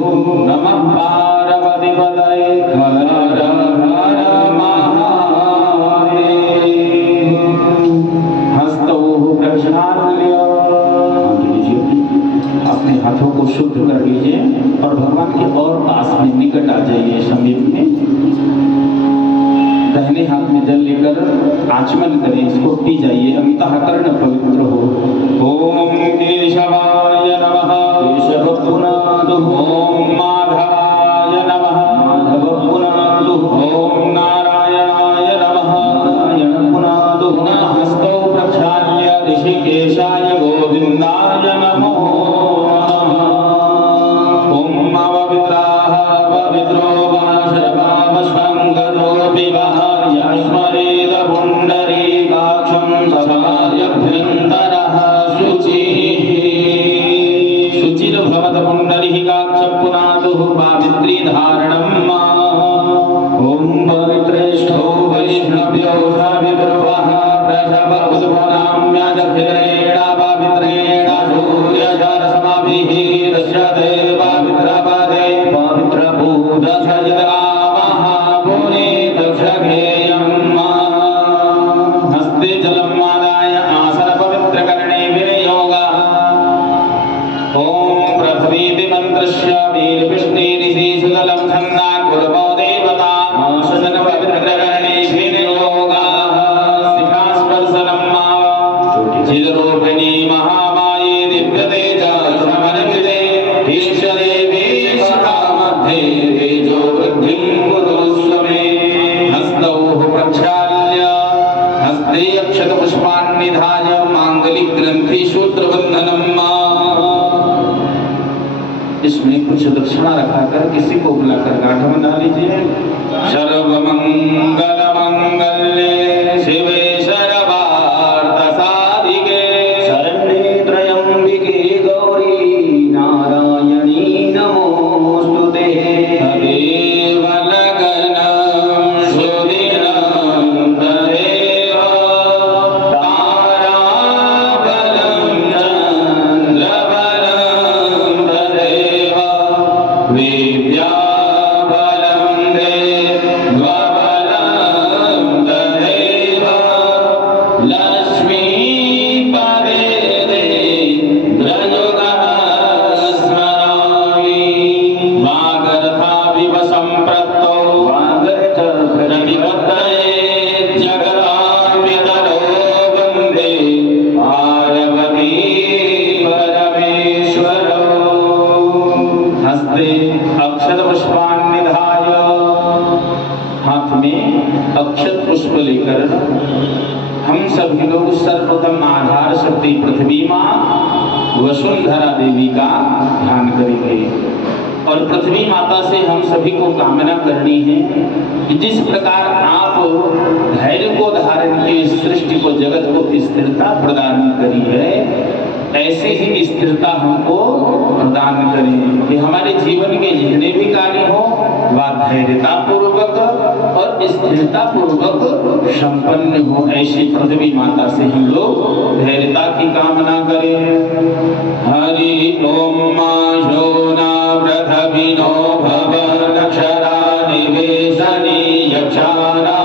नमः पार्वतीपतये हर हर महादेव। हस्तौ प्रक्षाल्य अपने हाथों को शुद्ध कर लीजिए और भगवान के और पास में निकट आ जाइए, समीप में। दाहिने हाथ में जल लेकर आचमन करें, इसको पी जाइए, अंतःकरण पवित्र हो। ओम केशवाय नमः केशव पुनादु, ओम माधवाय नमः माधव पुनादु, ओम नारायणाय नमः नारायण पुनादु। हस्तौ प्रक्षाल्य ऋषिकेशाय गोविंदाय नमो नमः। ओम पवित्राः पवित्रो वाशपावसंगतो विवाह स्मरेद पुण्डरीकाक्षं समार्यभ्यन्तरः शुचिर्भवत पुण्डरीकाक्ष पुनातुः पावित्री धारणम्। ॐ पवित्रेष्ठो वैष्णव्यो सावित्रुवः प्रसव उद्भवनाम्याजभिरेण पवित्रेण सूर्यशरसमाभिः दश्यते पवित्रपदे पवित्रभूतसजदा दक्षिणा रखाकर किसी को बुलाकर गांठ बंधा लीजिए। सर्वमंगल मंगल्ये शिवे सर्वार्थ साधिके शरण्ये त्र्यंबिके गौरी नारायणी नमोस्तुते। तदेव लग्नं सुदिनं तदेव ताराबलं चन्द्रबलं तदेव विद्याबलं देवबलं तदेव लक्ष्मीपदे द्रयुगः स्मरामि। वागर्थाविव सम्पृक्तौ वागर्थप्रतिपत्तये जगदान्वितरो वन्दे पार्वती परमेश्वरौ। हस्ते अक्षत पुष्पान्निधाय, हाथ में अक्षत पुष्प लेकर हम सभी लोग सर्वप्रथम आधार शक्ति पृथ्वी माँ वसुंधरा देवी का ध्यान करेंगे और पृथ्वी माता से हम सभी को कामना करनी है कि जिस प्रकार आप धैर्य को धारण के सृष्टि को जगत को स्थिरता प्रदान करी है, ऐसे ही स्थिरता हमको प्रदान करें कि हमारे जीवन के जितने भी कार्य हो वह धैर्यता पूर्वक और स्थिरता पूर्वक संपन्न हो। ऐसी पृथ्वी माता से हम लोग धैर्यता की कामना करें। हरि ओम माशोना पृथ्वीनो भवनक्षरा निवेशनी यक्षाना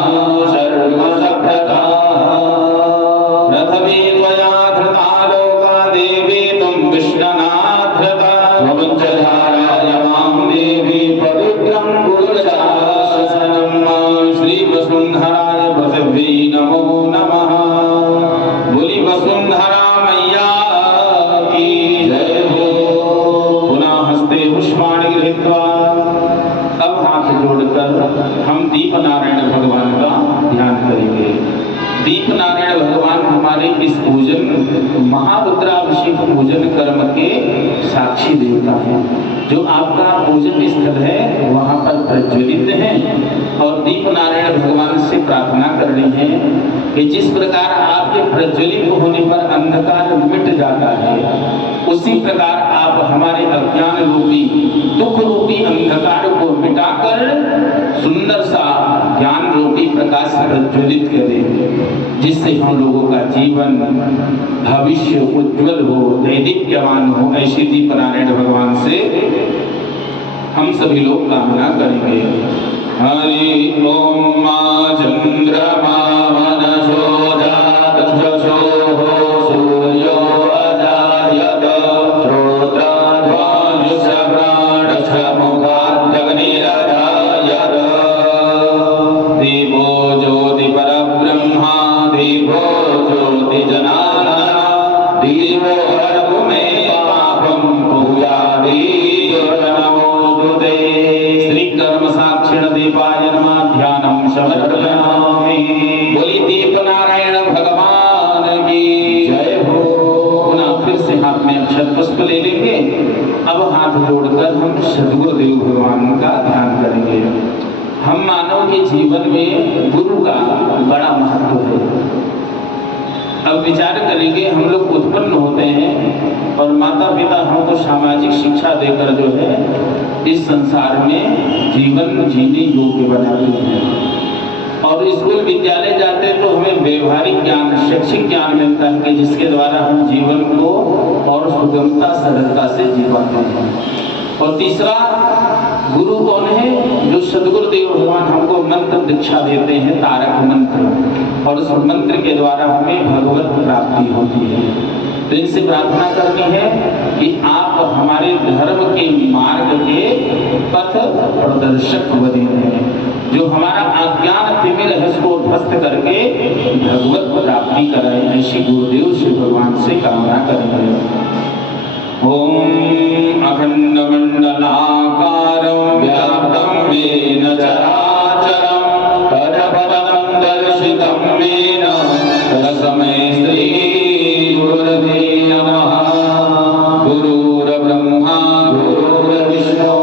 सर्वसभ्यता पृथ्वी त्वया धृता लोका देवी तुम विष्णुनाधृता प्रपंचधारायमां देवी पवित्रं गुरुशासनम्। श्री वसुंधराय पृथ्वी नमो नमः। बोली वसुंधरा मैया की जय हो। पुनः हस्ते पुष्पाणि गृहीत्वा अब हाथ जोड़कर हम दीपनारायण भगवान का ध्यान करेंगे। दीपनारायण भगवान हमारे इस पूजन महारुद्राभिषेक पूजन कर्म के साक्षी देवता हैं। जो आपका पूजन स्थल है वहाँ पर प्रज्वलित है और दीपनारायण भगवान से प्रार्थना करनी है कि जिस प्रकार आपके प्रज्वलित होने पर अंधकार मिट जाता है, उसी प्रकार आप हमारे अज्ञान रूपी दुख रूपी अंधकार को मिटाकर सुंदर सा ज्ञान रूपी प्रकाश प्रज्वलित करें, जिससे हम लोगों का जीवन भविष्य उज्जवल हो, दैदीप्यमान हो। ऐसी दीपनारायण भगवान से हम सभी लोग कामना करेंगे। हरि ओम मा चंद्रमा मनसो जात चक्षुः सूर्यो अजायत श्रोत्राध्वायुषप्राणश्चमुखाद्यग्निरजायत दीपो ज्योति परब्रह्मा दीपो ज्योति जनार्दन दीपो हरतु मे पापं पूजादीर्नमोस्तुते श्री कर्म साक्षिण दीपाय नमः ध्यानं समर्पयामि। बोली दीप नारायण भगवान की जय हो। पुनः फिर से हाथ में अक्षत पुष्प ले लेंगे। अब हाथ जोड़कर हम सद्गुरुदेव भगवान का ध्यान करेंगे। हम मानव के जीवन में गुरु का बड़ा महत्व है। अब विचार करेंगे, हम लोग उत्पन्न होते हैं और माता पिता हमको सामाजिक शिक्षा देकर जो है इस संसार में जीवन जीने योग्य बनाते हैं और स्कूल विद्यालय जाते तो हमें व्यवहारिक ज्ञान शैक्षिक ज्ञान मिलता है कि जिसके द्वारा हम जीवन को और सुगमता सरलता से जी पाते हैं। और तीसरा, गुरु कौन है? जो सद्गुरुदेव भगवान हमको मंत्र दीक्षा देते हैं, तारक मंत्र, और उस मंत्र के द्वारा हमें भगवत प्राप्ति होती है। तो इनसे प्रार्थना करनी है कि आप हमारे धर्म के मार्ग के पथ प्रदर्शक बने हैं। जो हमारा अज्ञान तिमिर है उसको ध्वस्त करके भगवत प्राप्ति कराए, ऐसी गुरुदेव से भगवान से कामना करेंगे। ओम अखंडमंडलाकारं व्याप्तं येन चराचरं तत्पदं दर्शितं येन तस्मै श्री गुरुदेवे नमः। गुरुर्ब्रह्मा गुरुर्विष्णु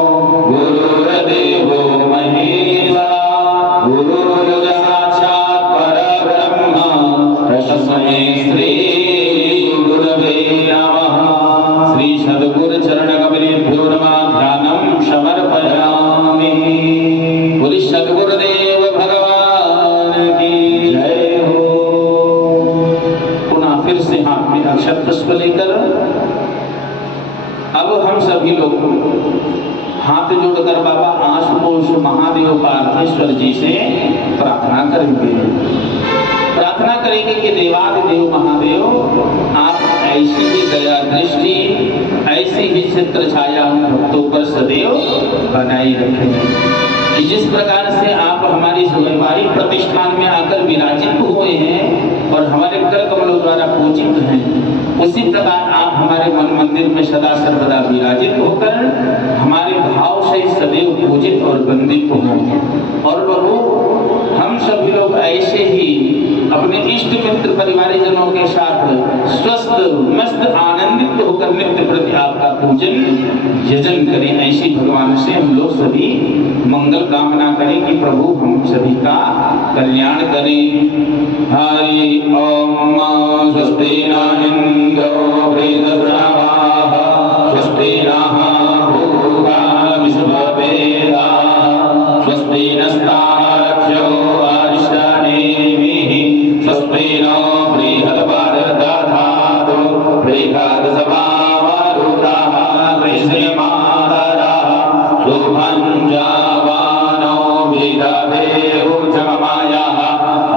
गुरुर्देवो महेश्वरः गुरुर्साक्षात् परब्रह्म तस्मै श्री गुरुदेवे नमः। श्री सद्गुरु चरण कमलेभ्यो नमः ध्यानं समर्पयामि। बोली सद्गुरुदेव भगवान की जय हो। पुनः फिर से हाथ में अक्षत पुष्प लेकर अब हम सभी लोग हाथ जोड़कर बाबा आशुतोष महादेव पार्थेश्वर जी से प्रार्थना करेंगे। प्रार्थना करेंगे कि देवादिदेव महादेव आप ऐसी ही दया दृष्टि ऐसी ही चित्र छाया हम भक्तों पर सदैव बनाई रखें कि जिस प्रकार से आप हमारी इस व्यापारिक प्रतिष्ठान में आकर विराजित हुए हैं और हमारे कर कमलों द्वारा पूजित हैं, उसी प्रकार आप हमारे मन मंदिर में सदा सर्वदा विराजित होकर हमारे भाव से सदैव पूजित और वंदित हों। और प्रभु हम सभी लोग ऐसे ही अपने इष्ट मित्र परिवारजनों के साथ स्वस्थ मस्त आनंदित होकर नित्य प्रति आपका पूजन यजन करें। ऐसी भगवान से हम लोग सभी मंगल कामना करें कि प्रभु हम सभी का कल्याण करें। हरि ओम स्वस्ति न इंद्रो वृद्धश्रवाः स्वस्ति नः पूर्वा विश्ववेदाः स्वस्ति नस्तारक्षो अरिष्टनेमिः स्वस्ति नो बृहद्भारतधातु बृहद्सभावरुद्रः कृष्णमादरः शुभं जावानो विदधेरु जगमायः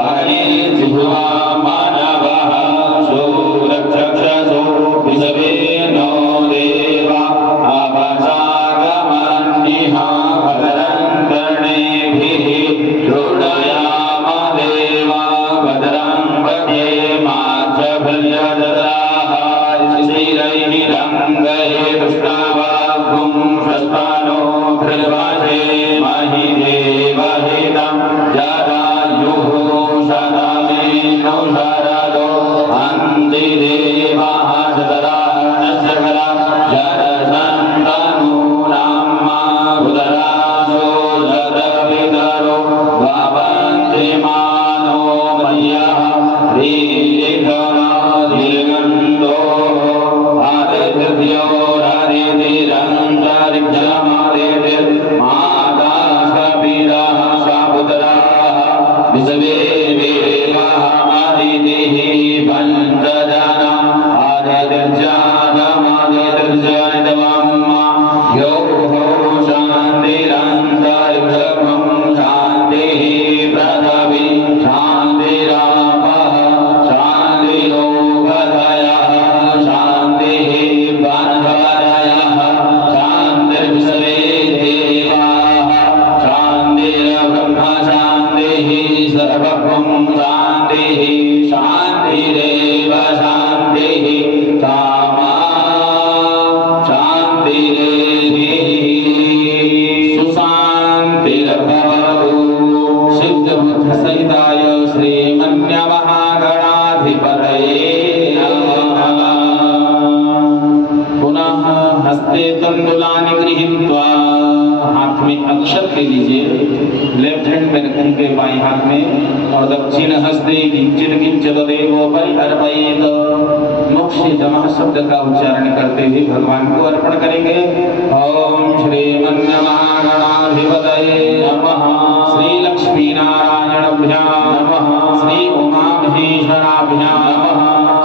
अग्ने जिह्वा मानवः शूरक्षक्षसो विषवे नो देवा अपचागमन्यः भद्रं कर्णेभिः दृढयामा देवा भद्रं पश्येमा च भल्यददाः श्रीरैरङ्गये दुष्टावाग्गुं स्वस्तानो धृवासे महि देवहितं जरायुः शतमेनो शरदो अन्ति देवाः शतराः नश्यकरा जरसन्तनूनां मा उदरासो जतपितरो भवन्ति मानो मह्यः रीलिखनादिगन्धो आदित्यौरादितिरन्तरिक्षमादितिर्माता सपीरः सापुत्राः विश्वे देवाः आदितिः पञ्चजना आदितिर्जातमादितिर्जनितमम्मा यो शान्ति हस्ते तंडुलानि गृहीत्वा, हाथ में अक्षत ले लीजिए, लेफ्ट हैंड में रखेंगे बाएं हाथ में, और दक्षिण हस्ते किंचित किंचित देवोपरि अर्पयेत, मुख से नमः शब्द का उच्चारण करते हुए भगवान को अर्पण करेंगे। ओम श्रीमन्नमहागणाधिपतये नमः, श्री लक्ष्मी नारायणाभ्यां नमः, श्री उमा महेश्वराभ्यां नमः,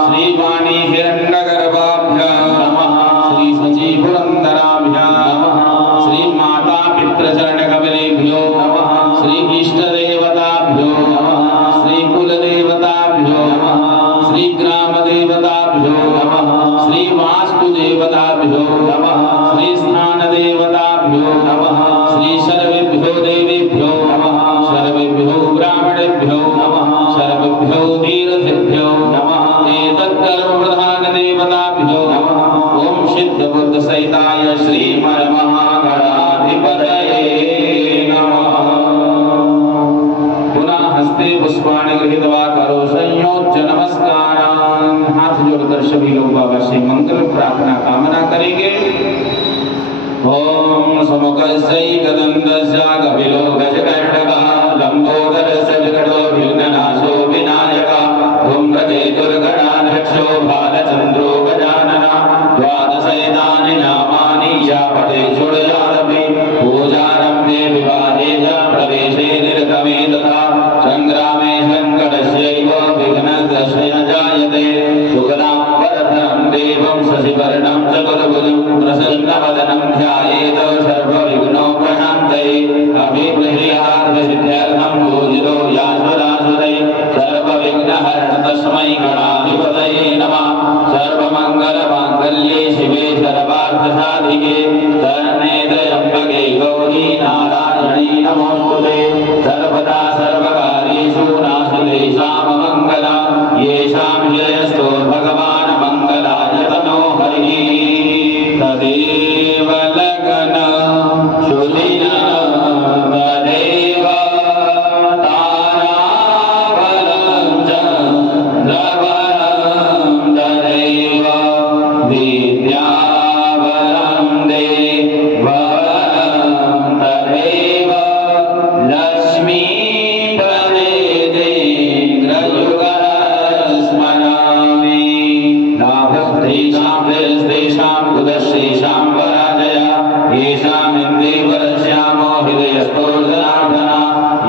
श्री वाणी हिरण्यगर्भाभ्यां नमः, श्री सची पुरंदराभ्यां नमः, श्री माता पितृचरणकमलेभ्यो नमः, श्री इष्ट देवताभ्यो नमः, श्री कुल देवताभ्यो नमः, श्री ग्राम देवताभ्यो नमः, श्री वास्तु देवताभ्यो नमः, श्री स्थान देवताभ्यो नमः, श्री सर्वेभ्यो देवेभ्यो नमः, सर्वेभ्यो ब्राह्मणेभ्यो नमः, सर्वेभ्यो तीर्थेभ्यो नमः, एतत्कर्म प्रधान देवताभ्यो नमः। ओम सिद्ध बुद्ध सहिताय श्रीमन्महागणाधिपतये नमः। पुनः हस्ते पुष्पाणि गृहीत्वा करो संयोज्य नमस्कारान्। हाथ जोड़कर सभी लोग बाबा से मंगल प्रार्थना कामना करेंगे। ओम समुखस्यैकदन्तस्य कपिलो गजकर्णकः लंबोदरस्य जगतो भिन्ननाशो विनायकः धूम्रकेतुर्गणाध्यक्षो भालचन्द्रो गजाननः द्वादशैतानि नामानि यापते षोडशादपि पूजारम्भे विवाहे च प्रवेशे निर्गमे तथा संग्रामे सङ्कटस्यैव विघ्नस्य न जायते शुक्लां वरदं देवं शशिवर्णं चतुर्भुजं प्रसन्नवदनं ध्यायेत सर्वविघ्नोपशान्तये अभिप्रायार्थसिद्ध्यर्थं पूजितो यासुरासुरै सर्वविघ्नहरण तस्मै गणाधिपतये नमः। सर्वमङ्गलमाङ्गल्ये शिवे सर्वार्थसाधिके शरण्ये त्र्यम्बके गौरी नारायणी नमोस्तुते। सर्वदा सर्वकार्येषु नास्ति तेषाममङ्गलं येषां जयस्तु भगवान् मङ्गलाय तनो हरिः। तदेव लगन शुलिन तदेव ताराबलं चन्द्रबलं तदेव विद्याबलं देवबलं तदेव लक्ष्मीप्रदेग्रयुगः स्मरामि। लाभस्तेषां जयस्तेषां कुतस्तेषां पराजया येषां इन्द्रियवरस्यामो हृदयस्थोर्जनार्दना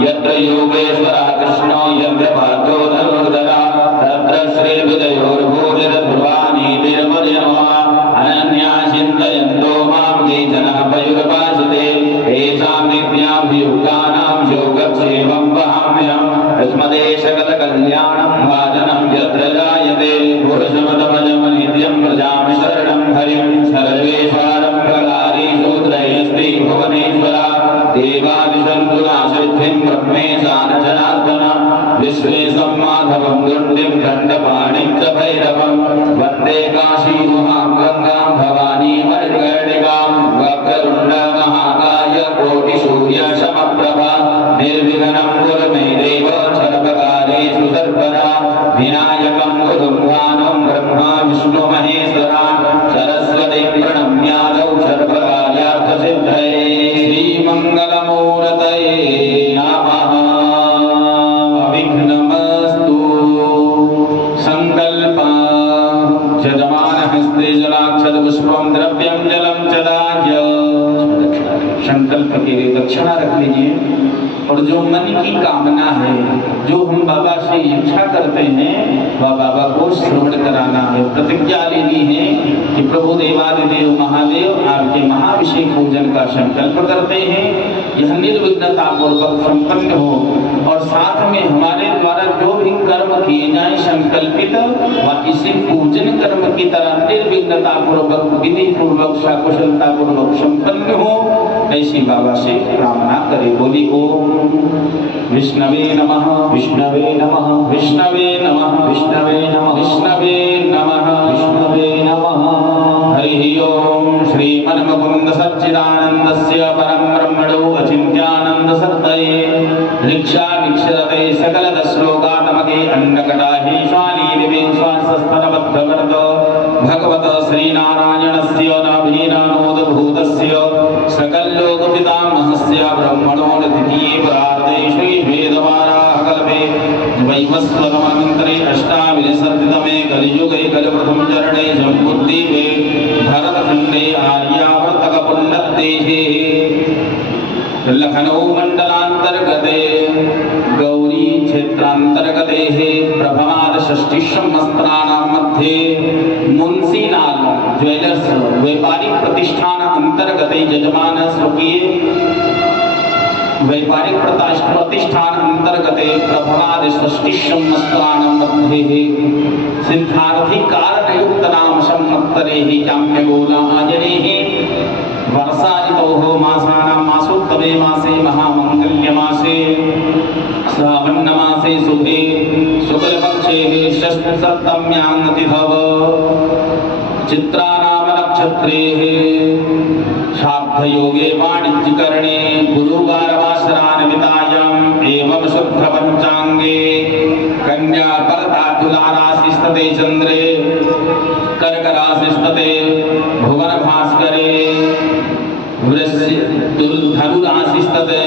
यत्र योगेश्वरः कृष्णो यत्र पार्थो धनुर्धरः तत्र श्रीहृदयोर्भूतिर्ध्रुवानीतिर्मजनः अनन्या चिन्तयन्तो मां केचन पयुर्भाषते येषां नित्याभियुक्तानां योगक्षेमं वहाम्यहम्। तस्मदे सकलकल्याणं भाजनं यत्र जायते पुरुषमतमजं नित्यं प्रजामि शरणं हरिं। सर्वेश्वरं प्रकारेषु त्रयस्ति भुवनेश्वरा देवादिसन्तुनासिद्धिं ब्रह्मेशान जनार्दन विश्वेशं माधवं गुण्डिं दण्डपाणिं च भैरवं वन्दे काशीमुहां गङ्गां भवानीं हरिकर्णिकां वक्रतुण्डमहाकाय कोटिसूर्यसमप्रभा निर्विघ्नं कुरु मे देव सर्वकार्येषु सर्वदा विनायकं गुरुं ब्रह्मा विष्णु महेश्वरान् सरस्वतीं प्रणम्यादौ सर्वकार्यार्थसिद्धये। श्रीमङ्गलमूर्तये नमः। अविघ्नमस्तु संकल्पः यजमानहस्ते जलाक्षरपुष्पं द्रव्यं जलं च दाज्य। संकल्प के लिए दक्षिणा रख लीजिए। और जो मन की कामना है, जो हम बाबा से इच्छा करते हैं, वह बाबा को श्रवण कराना है। प्रतिज्ञा लेनी है कि प्रभु देवादिदेव महादेव आपके महाभिषेक पूजन का संकल्प करते हैं, यह निर्विघ्नता पूर्वक संपन्न हो। और साथ में हमारे द्वारा जो भी कर्म किए जाए संकल्पित, वह इसी पूजन कर्म की तरह निर्विघ्नता पूर्वक विधि पूर्वक सकुशलता पूर्वक संपन्न हो, ऐसी बाबा से कामना करे। बोली ओम विष्णवे नमः, विष्णवे नमः, विष्णवे नमः, विष्णवे नमः, विष्णवे नमः, विष्णवे नमः। हरि ओम श्रीमन्मुकुन्द सच्चिदानन्दस्य परम ब्रह्मणो अचिन्त्यानन्द सर्वये ऋक्षा विक्षरते सकल श्लोकात्मके अन्नकटाहि स्वाली दिवे स्वासस्तनबद्धवर्तो भगवत श्रीनारायणस्य वीरानोदभूतस्य सकललोकपितामहस्य ब्रह्मणो द्वितीये परार्धे श्रीवेदवाराः कल्पे वैवस्वतमन्त्रे अष्टाविंशतितमे कलियुगे कलिप्रथम चरणे जम्बुद्वीपे भरतखण्डे आर्यावर्तकपुण्यदेशे लखनऊ मंडलांतर्गते गौरी क्षेत्रांतर्गते प्रभमाद षष्ठी संवत्सराणां मध्ये मुंशीलाल ज्वेलर्स व्यापारिक प्रतिष्ठान अंतर्गते यजमान स्वकीय व्यापारिक प्रतिष्ठान अंतर्गते प्रभमाद षष्ठी संवत्सराणां मध्ये सिद्धार्थी कारणयुक्त नाम संवत्सरे जाम्यगोलायने वर्षादितोः मासानां मासोत्तमे मासे महामङ्गल्यमासे श्रावणमासे शुभे शुक्लपक्षे षष्ठसप्तम्यां तिथौ चित्रानाम नक्षत्रे शाब्दयोगे वाणिज्यकरणे गुरुवारवासरान्वितायाम् एवं शुक्रपञ्चाङ्गे कन्या परता तुलाराशिस्तते चन्द्रे कर्कराशिस्तते भुवनभास्करे धनुराशिस्तते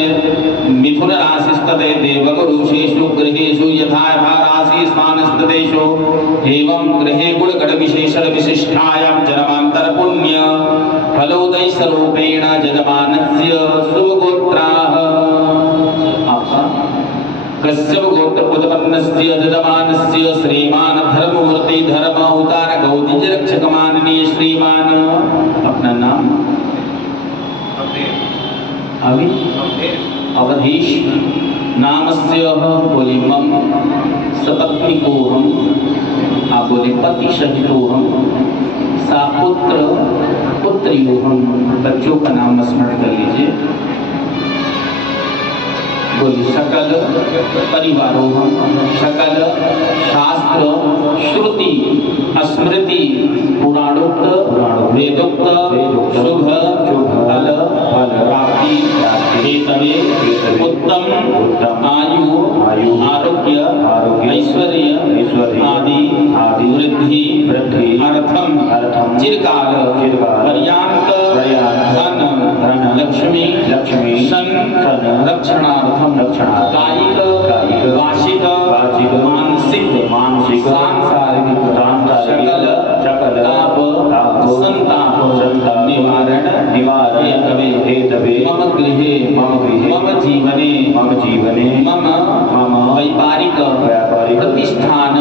मिथुनराशिस्तते देवगुरुषेषु गृहेषु यथा राशिस्थानस्ततेषु एवं गृहे गुणगणविशेषविशिष्टायां जन्मान्तरपुण्य फलोदयस्वरूपेण यजमानस्य शुभगोत्राः कश्यपगोत्रोत्पन्नस्य यजमानस्य श्रीमान धर्ममूर्ति धर्म अवतार गौतीज रक्षकमाननीय श्रीमान अपना नाम अवधीश नामस्य बोले मम सपत्नीकोहम आप बोले पति सहितोहम सापुत्र पुत्रियोहम बच्चों का नाम स्मरण कर लीजिए बोली सकल परिवारोहम सकल शास्त्र श्रुति स्मृति पुराणोक्त वेदोक्त शुभ फल प्राप्ति हेतवे उत्तम आयु आरोग्य ऐश्वर्य आदि वृद्धि अर्थम चिरकाल पर्याप्त धन लक्ष्मी सन रक्षणार्थम कायिक वाचिक मानसिक सांसारिक सकल ताप संताप निवारण हेतवे मम गृहे मम जीवने मम वैपारिक प्रतिष्ठान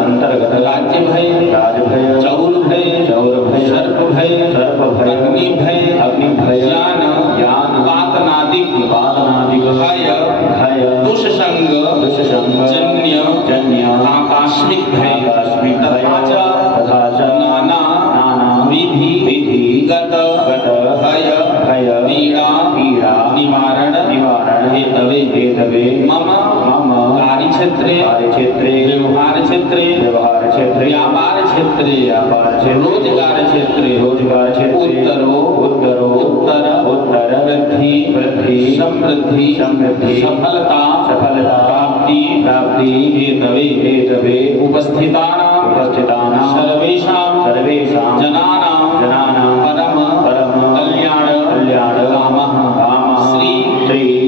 अंतर्गत राज्य भय चौर भय सर्प भय अग्नि भय ज्ञान वातनादिक भय दुष्संग जन्य आकस्मिक भय तथा च नाना विधि गत भय पीड़ा निवारण हेतवे मम कार्यक्षेत्रे व्यवहार क्षेत्रे व्यापार क्षेत्रे रोजगार क्षेत्रे उत्तर वृद्धि समृद्धि सफलता प्राप्ति हेतवे उपस्थितानां सर्वेषां जनानां परम कल्याण कामः श्री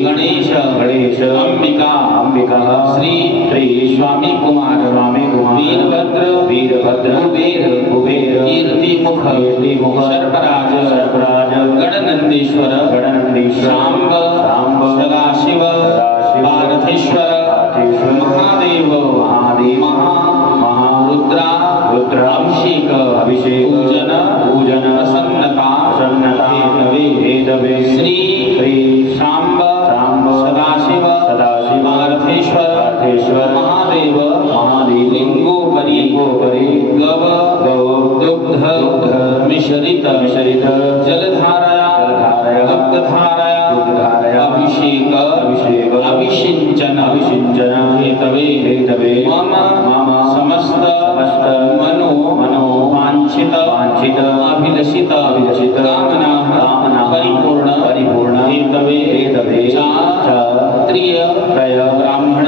गणेश अंबिका श्री स्वामी कुमार वीरभद्र कुबेर कीर्ति मुख सर्पराज गणनंदीश्वर शांब सदाशिव पार्थेश्वर महादेव महारुद्रा अभिषेक पूजन प्रसन्नता हेतवे श्री शांब सदाशिव पार्थेश्वर महादेव लिंगोपरि गव दुग्ध मिश्रित जलधारया दुग्धधारया अभिषेक अभिषिंचन हेतवे मम समस्त मनो वांछित अभिलषित कामना परिपूर्ण हेतवे क्षत्रिय ब्राह्मण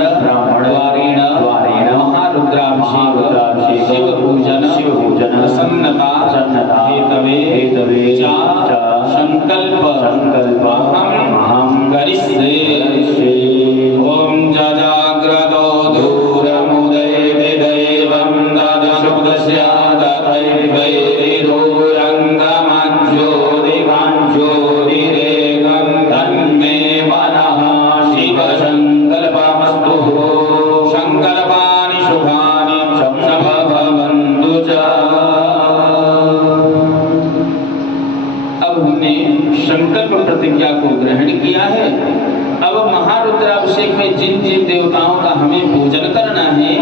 द्वारेण महारुद्राभिषेक शिव पूजन प्रसन्नता है। अब महारुद्राभिषेक में जिन जिन देवताओं का हमें पूजन करना है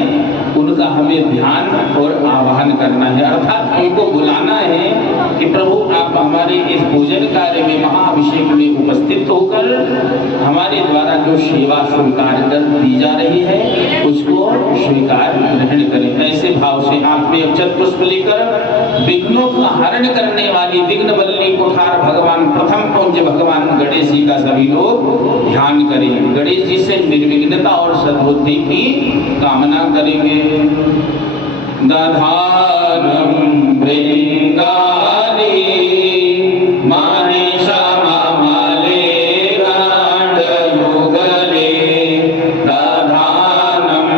उनका हमें ध्यान और आवाहन करना है, अर्थात उनको बुलाना है कि प्रभु आप हमारे इस पूजन कार्य में महाअभिषेक में उपस्थित होकर हमारे द्वारा जो सेवा स्वीकार कर दी जा रही है उसको स्वीकार ग्रहण करें। ऐसे भाव से हाथ में अक्षत पुष्प लेकर विघ्नों का हरण करने वाली विघ्न बल्ली कुठार भगवान प्रथम पूज्य भगवान गणेश जी का सभी लोग ध्यान करें। गणेश जी से निर्विघ्नता और सद्बुद्धि की कामना करेंगे। दधानम वृंगाली मानिषा मामले गांडयुगले दधानम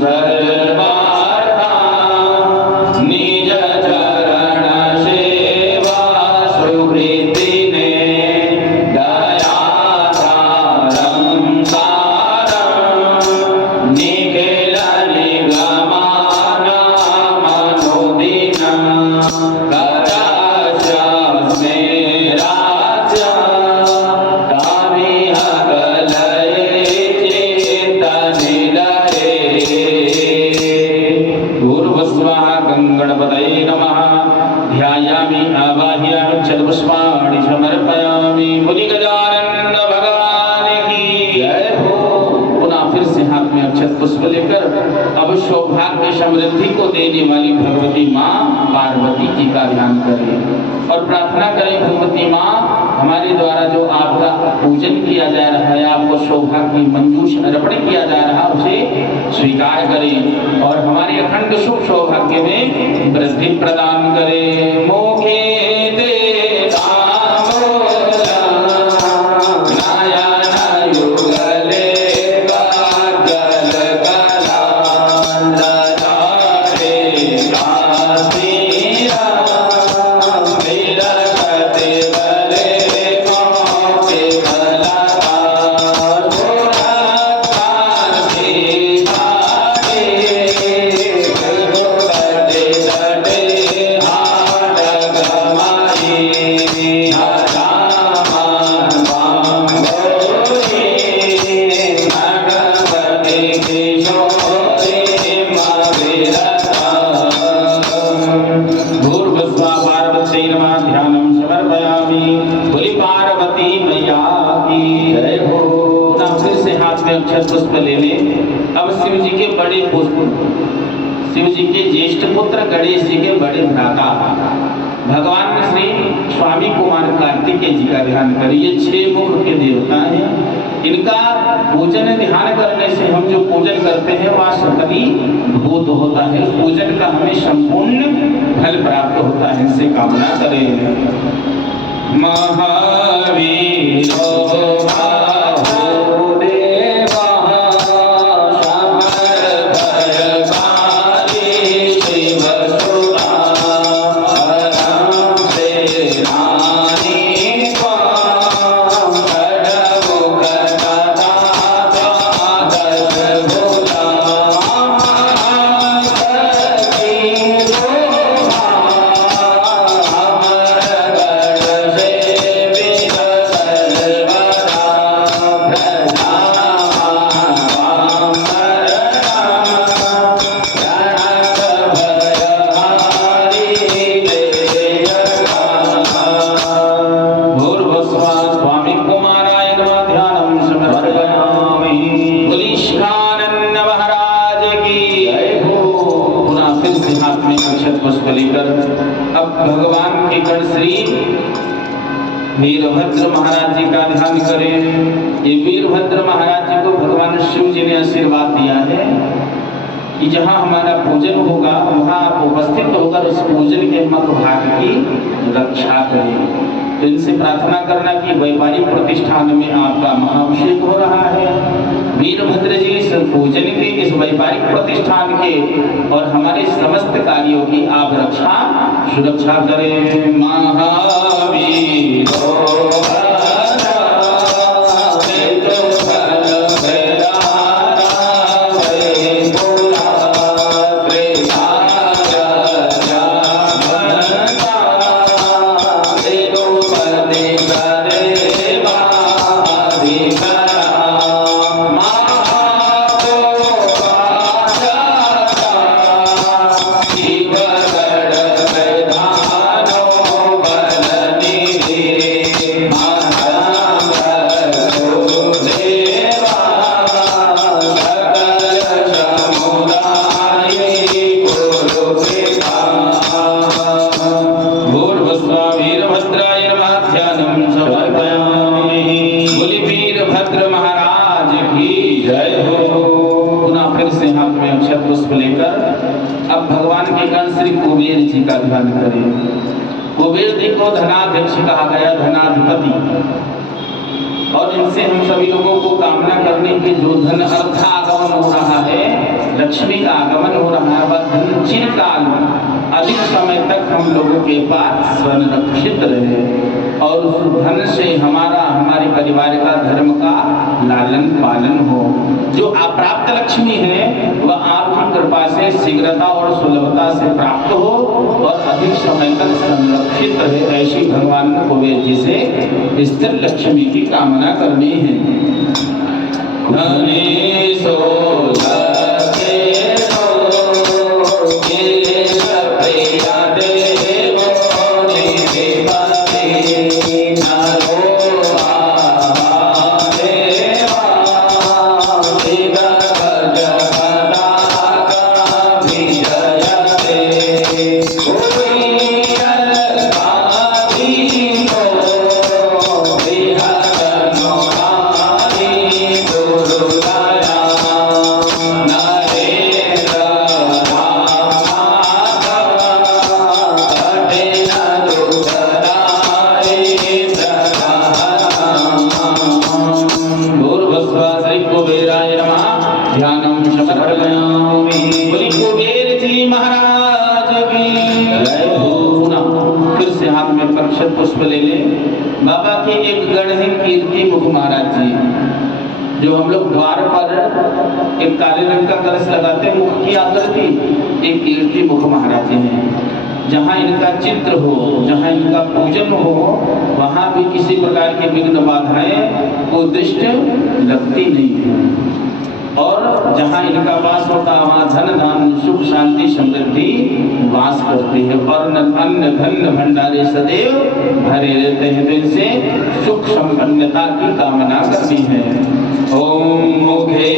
सर्वार्था निज चरण सेवा सुकृतिने दयाधारं सारं निखिल निगमाना गणपतये नमः। ध्यायामि आवाहयामि अक्षतपुष्पाणि समर्पयामि। बोली गजानन भगवान की जय हो। पुनः फिर से हाथ में अक्षत पुष्प लेकर अब सौभाग्य समृद्धि को देने वाली भगवती माँ पार्वती जी का ध्यान करें और प्रार्थना करें, भगवती माँ हमारे द्वारा जो आपका पूजन किया जा रहा है, आपको सौभाग्य मंजूष अर्पण किया जा रहा है उसे स्वीकार करें और हमारे अखंड सुख सौभाग्य में वृद्धि प्रदान करें। मोखे दे पुष्प ले ले। अब शिव जी के बड़े पुष्प, शिव जी के ज्येष्ठ पुत्र गणेश जी के बड़े भ्राता भगवान श्री स्वामी कुमार कार्तिकेय जी का ध्यान करिए। 6 मुख के देवता हैं, इनका पूजन ध्यान करने से हम जो पूजन करते हैं वह सकली भूत होता है, पूजन का हमें संपूर्ण फल प्राप्त होता है। इनसे कामना करें। महावीर भगवान के गण श्री वीरभद्र महाराज जी का ध्यान करें। ये वीरभद्र महाराज जी को भगवान शिव जी ने आशीर्वाद दिया है कि जहाँ हमारा पूजन होगा वहाँ आप उपस्थित होकर उस पूजन के मत भाग की रक्षा करें। तो इनसे प्रार्थना करना कि वैपारिक प्रतिष्ठान में आपका महाअभिषेक हो रहा है। वीरभद्र जी इस पूजन के, इस वैपारिक प्रतिष्ठान के और हमारे समस्त कार्यों की आप रक्षा सुरक्षा करें। महावीर Hare का ध्यान करें। कुबेर जी को धनाध्यक्ष कहा गया, धनाधिपति, और इनसे हम सभी लोगों को कामना करने के जो धन अर्थ आगमन हो रहा है, लक्ष्मी का आगमन हो रहा है, वह धन चिरकाल अधिक समय तक हम लोगों के पास संरक्षित रहे और उस धन से हमारे परिवार का धर्म का लालन पालन हो। जो अप्राप्त लक्ष्मी है वह आपकी कृपा से शीघ्रता और सुलभता से प्राप्त हो और अधिक समय तक संरक्षित रहे, ऐसी भगवान कुबेर जी से स्थिर लक्ष्मी की कामना करनी है। पुष्प ले ले। बाबा के एक गण है कीर्ति मुख महाराज जी, जो हम लोग द्वार पर एक काले रंग का कलश लगाते हैं, मुख की आकृति, एक कीर्ति मुख महाराज जी हैं। जहाँ इनका चित्र हो, जहाँ इनका पूजन हो, वहाँ भी किसी प्रकार के विघ्न बाधाएं को दृष्टि लगती नहीं है। और जहाँ इनका वास होता है वहाँ धन धाम सुख शांति समृद्धि वास करती है और अन्न धन भंडारे सदैव भरे रहते हैं। तो इनसे सुख संपन्नता की कामना करनी है। ओम मुखे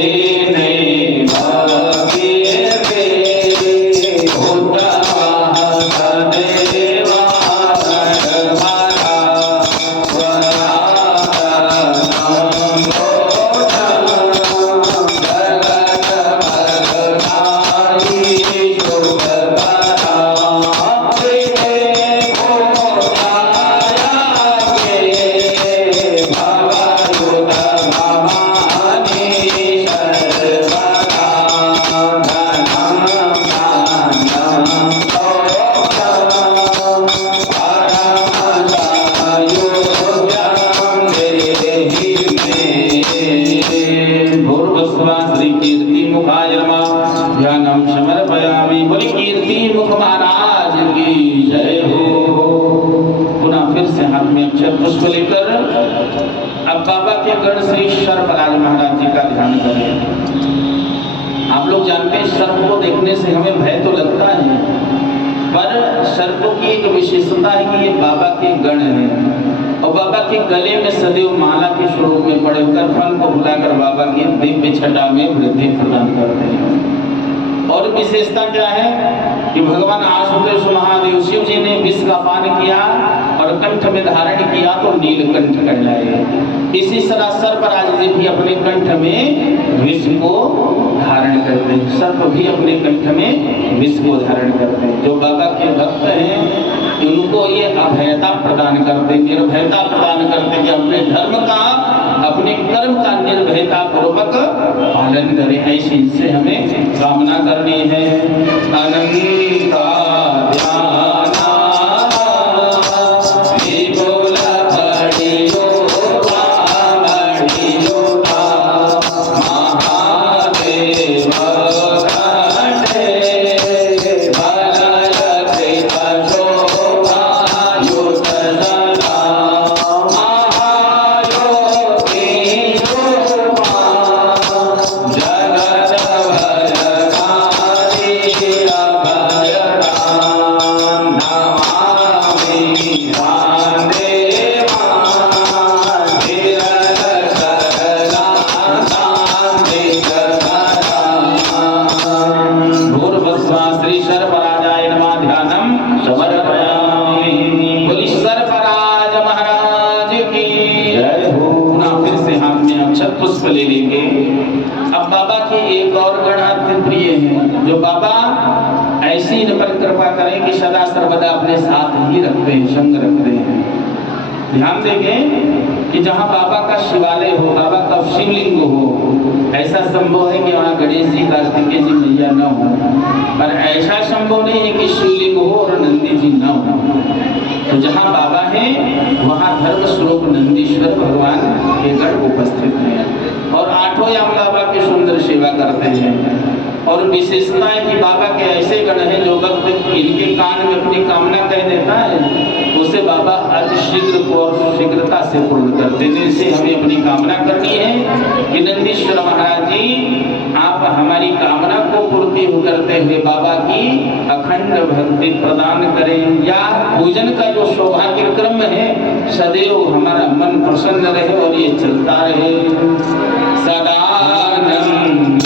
पुष्प लेकर अब बाबा के गण श्री सर्पराज महाराज जी का ध्यान करें। आप लोग जानते हैं सर्प को देखने से हमें भय तो लगता है, पर सर्प की एक विशेषता है कि ये बाबा के गण हैं और बाबा के गले में सदैव माला के स्वरूप में पड़े होकर फन को भुलाकर बाबा की दिव्य छटा में वृद्धि प्रदान करते हैं। और विशेषता क्या है कि भगवान आशुतोष महादेव शिव जी ने विष का पान किया और कंठ में धारण किया तो नीलकंठ कहलाए। इसी तरह सर्पराज जी भी अपने कंठ में विष को धारण करते हैं, सर्प भी अपने कंठ में विष को धारण करते हैं। जो बाबा के भक्त हैं उनको ये अभयता प्रदान करते, निर्भयता प्रदान करते कि अपने धर्म का अपने कर्म का निर्भयता पूर्वक पालन करें। ऐसी इनसे हमें कामना करनी है। अनंता के साथ ही रखते हैं, संग रखते हैं। ध्यान देंगे कि जहाँ बाबा का शिवालय हो, बाबा का शिवलिंग हो, ऐसा संभव है कि वहाँ गणेश जी, कार्तिकेय जी, मैया न हो, पर ऐसा संभव नहीं है कि शिवलिंग हो और नंदी जी न हो। तो जहाँ बाबा है वहाँ धर्म स्वरूप नंदीश्वर भगवान के गण उपस्थित हैं और आठों याम बाबा की सुंदर सेवा करते हैं। और विशेषता है कि बाबा के ऐसे गण हैं जो भक्त इनके कान में अपनी कामना कह देता है, उसे बाबा अति शीघ्र और शीघ्रता से पूर्ण करते हैं। इससे हमें अपनी कामना करनी है कि नंदीश्वर महाराज जी आप हमारी कामना को पूर्ति करते हुए बाबा की अखंड भक्ति प्रदान करें, या पूजन का जो सौभाग्य क्रम है सदैव हमारा मन प्रसन्न रहे और ये चलता रहे। सदानंद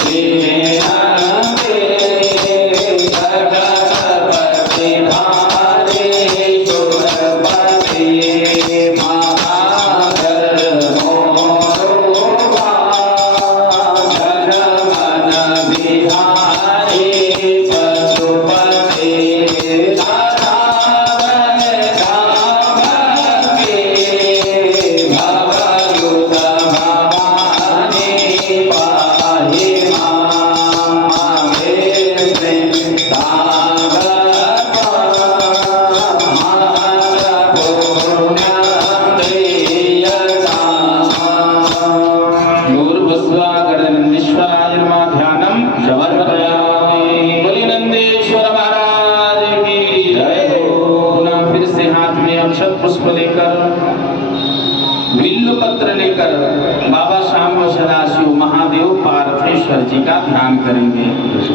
बाबा शाम सदाशिव महादेव पार्थेश्वर जी का ध्यान करेंगे,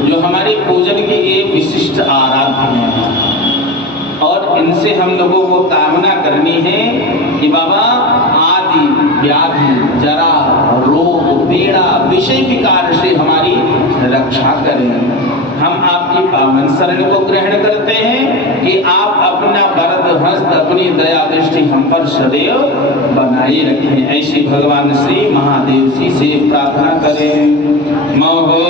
जो हमारे पूजन के ये विशिष्ट आराध्य हैं। और इनसे हम लोगों को कामना करनी है कि बाबा आदि व्याधि, जरा, रोग, पीड़ा, विषय विकार से हमारी रक्षा करें। हम आपकी पावन शरण को ग्रहण करते हैं कि आप अपना वरद हस्त, अपनी दया दृष्टि हम पर सदैव बनाए रखें। ऐसे भगवान श्री महादेव जी से प्रार्थना करें। महो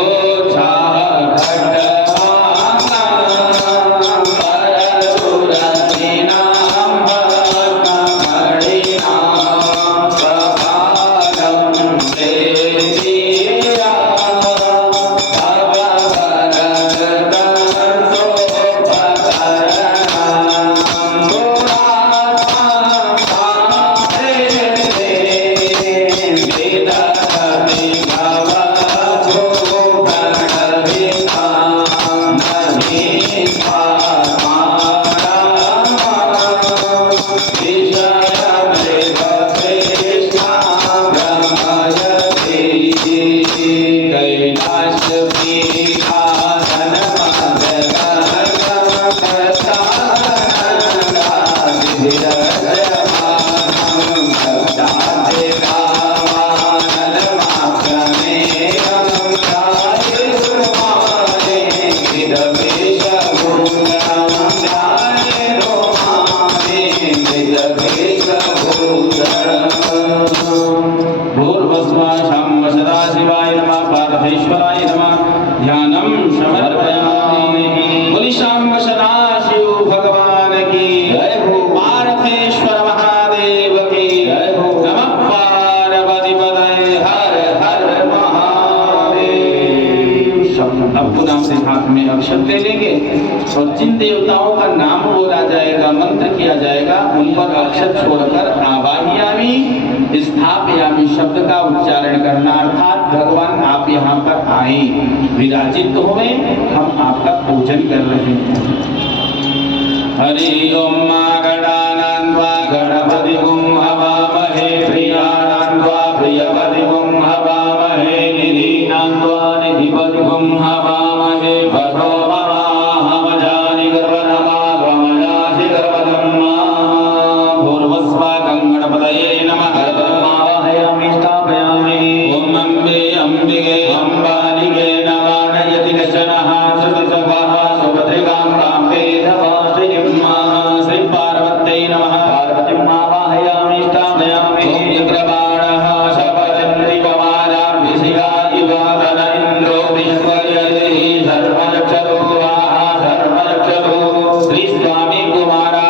ले लेंगे और जिन देवताओं का नाम बोला जाएगा, मंत्र किया जाएगा, उन पर अक्षर छोड़कर आवाहयामी, स्थापयामी शब्द का उच्चारण करना, अर्थात भगवान आप यहाँ पर आए, विराजित हुए, हम आपका पूजन कर रहे हैं। हरि ओम गणानान्वा गणपतिगुं हवामहे, प्रियानान्वा प्रियपतिगुं हवामहे, निधीनान्वा निधिपतिगुं हवामहे, वसो ममाहमजानि गर्वनमागमजासि गर्वधम्मा। भूर्भुवस्वागं गणपतये नमः। गणपतिमावाहयामि स्थापयामि। ॐ अम्बे अम्बिके अम्बालिके नमानयति कश्चनः श्रुतिसवः सुभद्रिकां काम्बे श्री पार्वत्यै नमः। पार्वतीमावाहयामि स्थापयामि। उग्रबाणः शपचन्द्रिकमालाभिषिका इव तन इन्द्रो विश्वजयति सर्वरक्षतु स्वाहा सर्वरक्षतु। श्री स्वामी कुमारा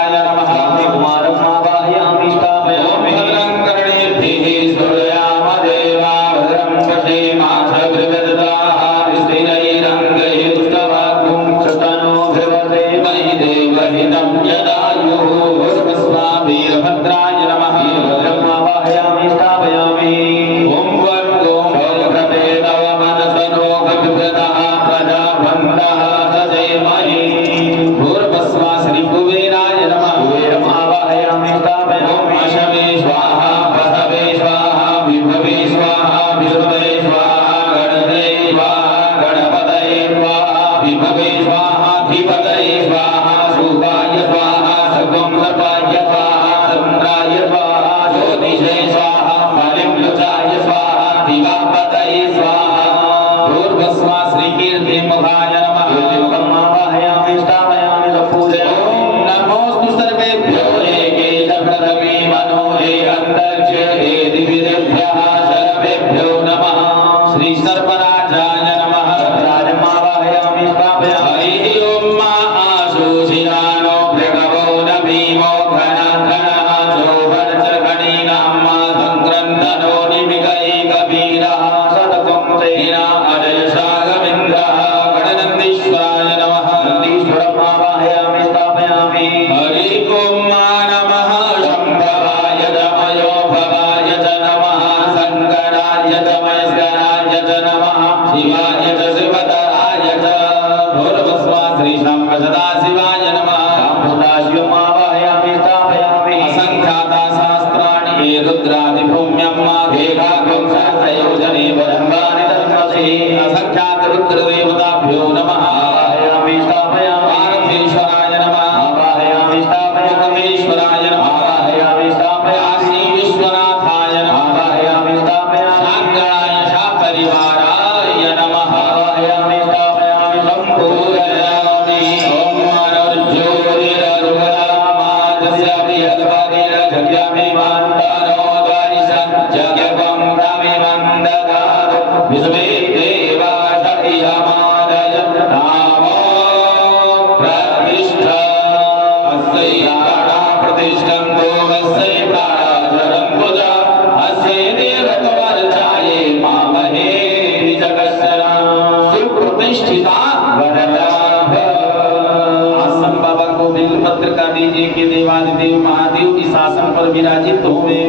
देवादिदेव महादेव इस आसन पर विराजित हुए।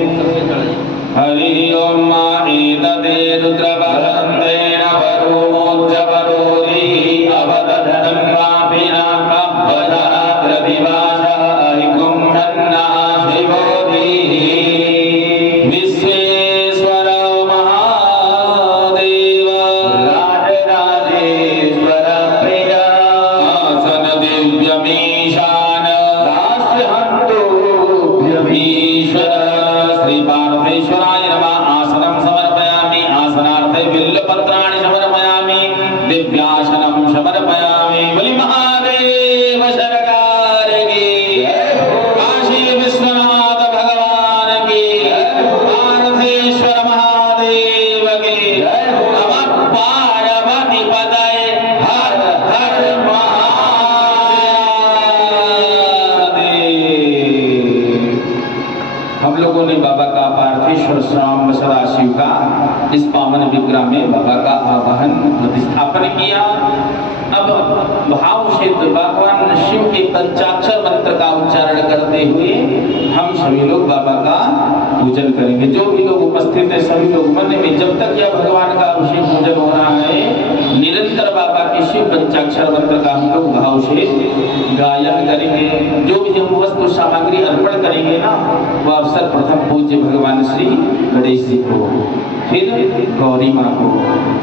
हरि ओम एतदे रुद्रवरन्तेन वरुणोज्जवरोरि अवदधनं वापिना कब्बदाद्रदिवासः हरिकुं धन्ना शिवोधिः विश्वेश्वर महादेव राजराजेश्वर प्रिय आसन दिव्यमीशान श्री पार्थेश्वराय नमः। आसनं समर्पयामि। आसनार्थे बिल्वपत्राणि समर्पयामि। दिव्यासनं समर्पयामि। बलि महादेव सरकार की काशी विश्वनाथ भगवान की पार्थेश्वर महादेव की नमः पार्वती पतये हर हर हम लोगों ने बाबा का पार्थेश्वर स्वामी सदाशिव का इस पावन विग्रह में बाबा का आवाहन प्रतिस्थापन किया। अब भाव से भगवान शिव के पंचाक्षर मंत्र का उच्चारण करते हुए हम सभी लोग बाबा का पूजन करेंगे। जो भी लोग उपस्थित है सभी लोग मन में जब तक यह भगवान का अभिषेक पूजन हो रहा है निरंतर बाबा के शिव पंचाक्षर मंत्र का हम लोग भाव से गायन करेंगे। जो भी हम वस्तु सामग्री अर्पण करेंगे ना वो अवसर प्रथम पूज्य भगवान श्री गणेश जी को, फिर गौरी माँ को,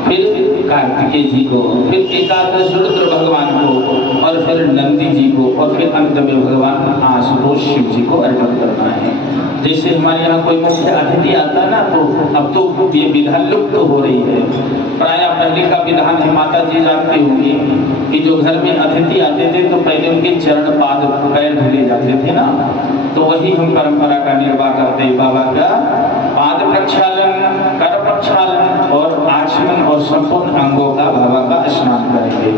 फिर कार्तिकेय जी को, फिर एकादश रुद्र भगवान को और फिर नंदी जी को और फिर अंत में भगवान आशुतोष शिव जी को अर्पण करना है। जैसे हमारे यहाँ कोई मुख्य अतिथि आता ना तो अब तो ये विधान लुप्त हो रही है। प्राय पहले का विधान है, माता जी जानते होंगे कि जो घर में अतिथि आते थे तो पहले उनके चरण पाद पैर धुले जाते थे ना, तो वही हम परंपरा का निर्वाह करते हैं। बाबा का पाद प्रक्षालन, कर प्रक्षालन और आचमन और संपूर्ण अंगों का बाबा का स्नान करेंगे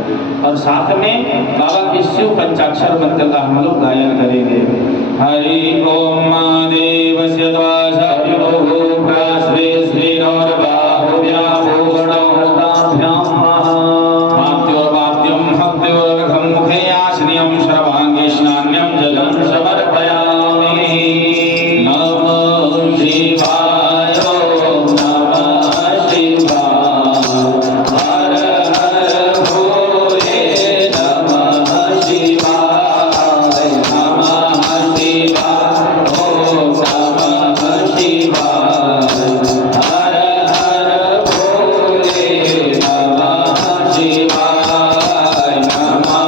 और साथ में बाबा के शिव पंचाक्षर मंत्र का हम लोग गायन करेंगे। हरि ओम महादेवस्य द्वादशो प्रास्वे श्रीनोर्बाहुभ्याभूषणोस्ताभ्यां वाद्योर्वाद्यं भक्त्योर्घं मुखे आसनियं सर्वाङ्गे स्नान्यं जलं समर्पयामि। नमः शिवाय नमः शिवाय हर हर भोले नमः शिवाय नमः शिवाय ओम नमः शिवाय हर हर भोले नमः शिवाय नमः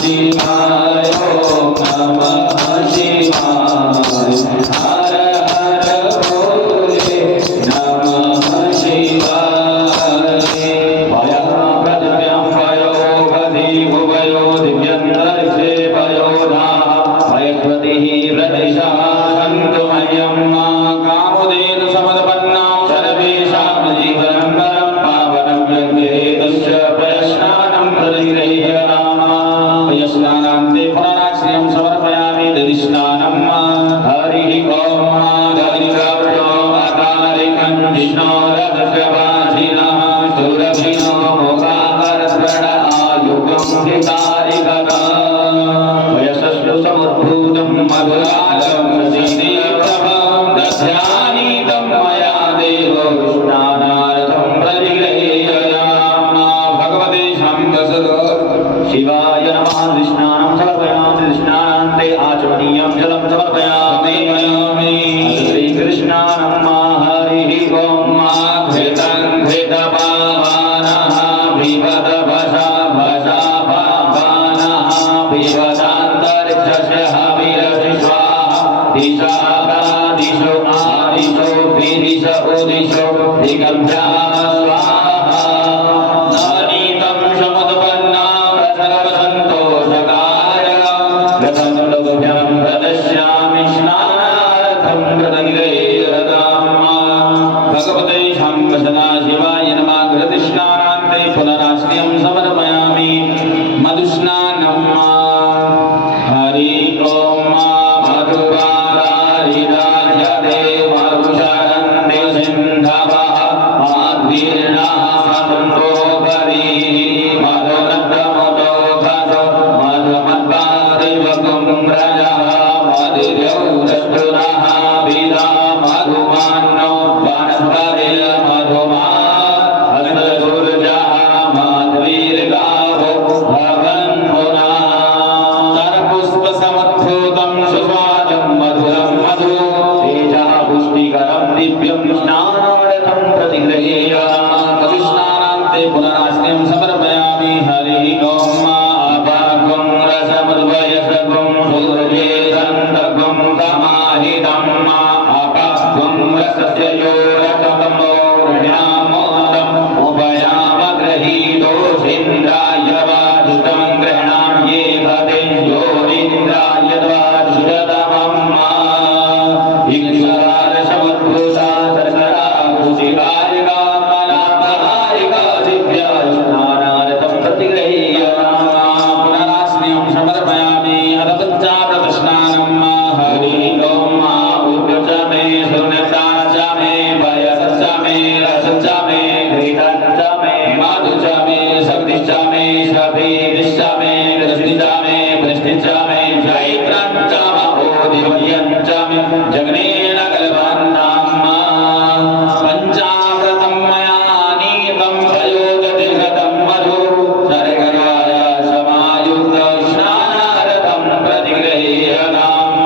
शिवाय ओम नमः शिवाय हर हर भोले नमः शिवाय। भयप्रजभ्यं वयोगधीभुवयो दिव्यन्तरिक्षे वयोधाः भयक्ष्वतिः प्रदिशः सन्तु मह्यं कामुदेन समदपन्नां सर्वेषां जीवनं परं पावनं यज्ञहेतुश्च पयस्नानं प्रतिगृह्यताम्। पयस्नानान्ते फलराश्रियं समर्पयामि। दधिस्नानं दिशो आदिशो त्रिदिश उदिशो दिगम्भ्या स्वाहा नवनीतं समुत्पन्नं सर्वसन्तोषकाय रसन्दभ्यां प्रदश्यामि स्नानार्थं कृतनिगैरताम् भगवते शाम्ब सदाशिवाय नमः घृतस्नानान्ते पुनराश्रियं समर्पयामि मधुस्नानं हरि ओम मधुवारारिराजते मधुशरन्ते सिन्धवः माद्वीर्णासन्दोपरि मधुनद्रमुदोभसो मधुमद्वारिवकुम्रजः मधुर्यौरस्तुरः विदा मधुमान्नो वनस्पतिर् मधुमा हस्तदुर्जः माध्वीर्गावो भवन्मुना तरपुष्पसमुद्भूतं सुस्वादं मधुरं मधु तेजः पुष्टिकरं दिव्यं स्नानार्थं प्रतिगृह्यामि मधुस्नानान्ते पुनराश्रियं समर्पयामि हरि ओम अपाकं रसमुद्वयसकं सूर्ये सन्तकं समाहितं अपाकं रसस्य योरकमो गृह्णामोदम् उभयामग्रहीतोषीन्द्राय वाजुष्टं गृह्णाम्येकते योरीन्द्राय द्वादशतमम् इक्षुरादशमुद्भूता सरसरा कुशिकारिका मलापहारिका दिव्या स्नानार्थं प्रतिगृह्यामि पुनराश्रियं समर्पयामि अथ पञ्चामृतस्नानं हरि ओम उग्र च मे सुनता च मे वयस च मे रस च मे घृतं च मे मधु च मे शक्ति च मे शक्तिश्च मे दृष्टि च मे वृष्टि च मे चैत्रं च महोदिव्यं च मे जगनेन कल्पन्नाम् पञ्चामृतं मया नीतं प्रयोजतिर्गतं मधु सर्गराय समायुक्तं स्नानार्थं प्रतिगृह्यताम्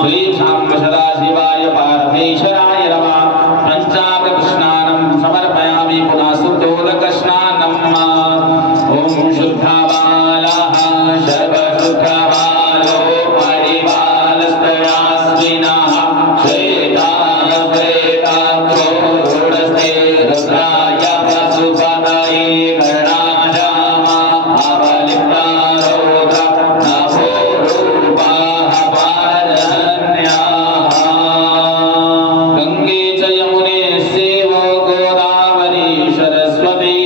श्री शाम्ब सदाशिवाय पार्थेश्वराय नमः पञ्चामृतस्नानं समर्पयामि पुनः शुद्धोदकस्नानम् ॐ शुद्धबालः सर्वशुद्धबालो परिबालस्तयास्मिनः श्वेताश्वेताक्षो रूढस्ते रुद्राय पशुपतये कर्णाजामा अवलिप्तारौद्र नभो रूपाः पारजन्याः गङ्गे च यमुने सेवो गोदावरी सरस्वती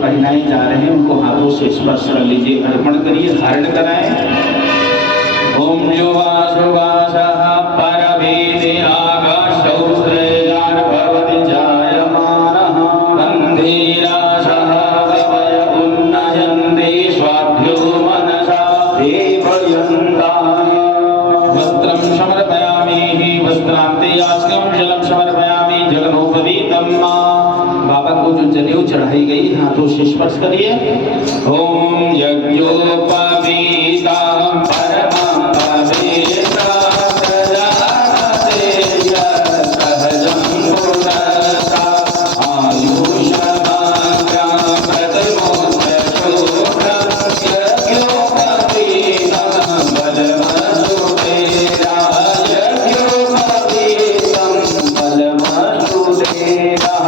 पहनाए जा रहे हैं उनको हाथों से स्पर्श कर लीजिए, अर्पण करिए, हरण कराएं। ओम युवाशुवासः परभेदे आकाशौ श्रेयान् भवति जायमानः गन्धीराशः कवय उन्नयन्ति स्वाभ्यो मनसा देवयन्ताः। वस्त्रं समर्पयामि वस्त्रान्ते यास्कं जलं समर्पयामि जगनोपवीतं बाबा को जो जनेऊ चढ़ाई गई हाथों से स्पर्श करिए। ओम यज्ञोपवीता परमं पवित्र सजाते सहजं पुरसा आयुष्माग्रं प्रतिमोक्षशोभ्रं यज्ञोपवीतं बलमसुतेरा यज्ञोपवीतं बलमसुतेरा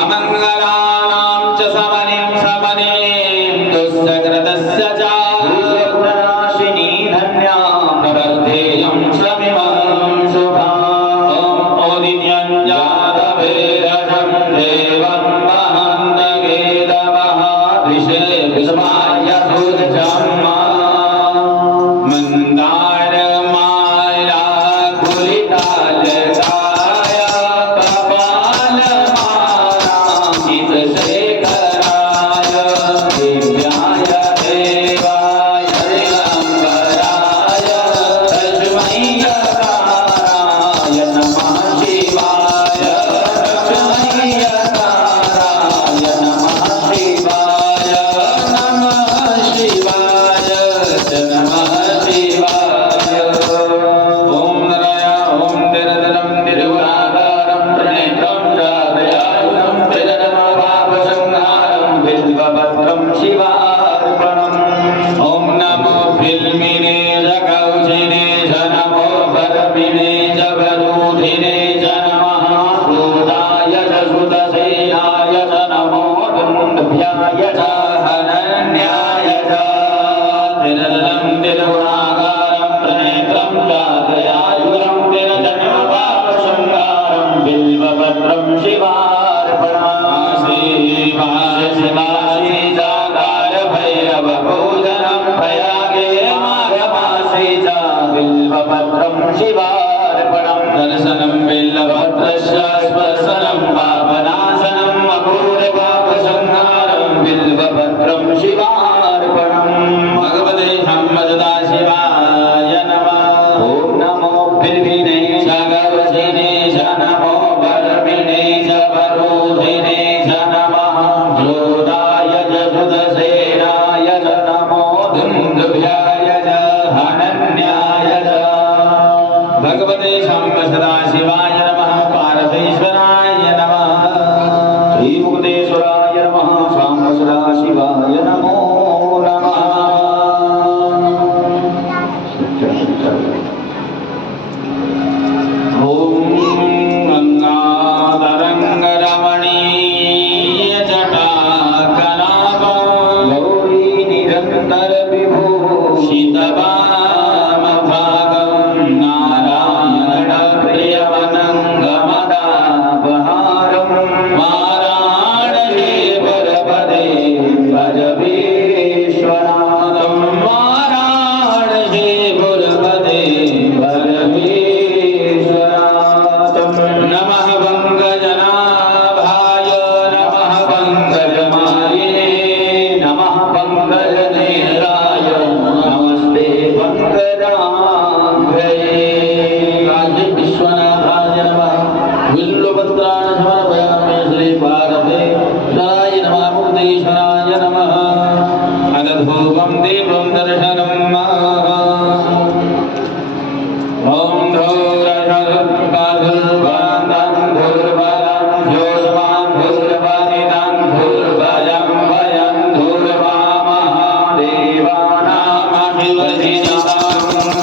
अमंगलानां च सबनिं सबनिं सकृतस्य च गुणनाशिनी धन्या प्रवर्धेयं श्रमिमं शुभाम् ओदिन्यं जातवेदं देवं महन्तगेदवः द्विषे विस्माय सुरजम् मन्दारमाला कुलितालकाय कपालमालाचितशेखराय दिव्याय देवाय दिगम्बराय तस्मै यकाराय नमः शिवाय तस्मै यकाराय नमः शिवाय नमः शिवाय नमः शिवाय ओम नारायण ओम तिरदनं तिरुवादारं प्रणेत्रं जातयायुधं तिरदमवापसंहारं बिल्वपत्रं शिवार्पणम् ओम नमो बिल्मिने जगौजिने च नमो वर्मिणे च वरूधिने च नमः क्रोधाय च सुतसेनाय च नमो दुन्दभ्याय च हनन्याय च तिरदनं तिरुवादारं प्रणेत्रं जातयायुधं तिरदमवापसंहारं बिल्वपत्रं शिवार्पणम् शिवाय शिवाय जागार भैरव पूजनं प्रयागे माघमासे च बिल्वपत्रं शिवार्पणम् दर्शनं बिल्वपत्रस्य स्पर्शनं पापनाशनम् अपूर्वपापसंहारं बिल्वपत्रं शिवार्पणम् भगवते सदाशिवाय नमः ओम नमो बिल्विने च गौजिने च नमो वर्मिणे च वरूधिने च नमः क्रोधाय च सुतसेनाय च नमो दुन्दुभ्याय च हनन्याय च भगवते सदाशिवाय नमः पार्वतीश्वराय नमः श्रीमुक्तेश्वराय नमः सदाशिवाय नमो नमः ओम गंगाधरंगरमणीय जटाकलाप गौरी निरंतर विभूषितवामभागं नारायण प्रियवनंगमदापहारं वाराणसी वरपदे भजवीश्वरातं वाराणसी वरपदे भजवीश्वरातं नमः पंकजनाभाय नमः पंकजमालिने नमः पंकजनेत्राय नमस्ते पंकजाङ्घ्रये राजे विश्वनाथाय नमः बिल्वपत्राणि समर्पयामि श्रीपार्वते राय नमः मुक्तेश्वराय नमः अदधूपं दीपं दर्शनं ओम धूरधुर्बाधुर्बान्धं धूर्बलं जोषमां धूर्बलितं धूर्बलं वयं धूर्वामः देवानामभिवदितं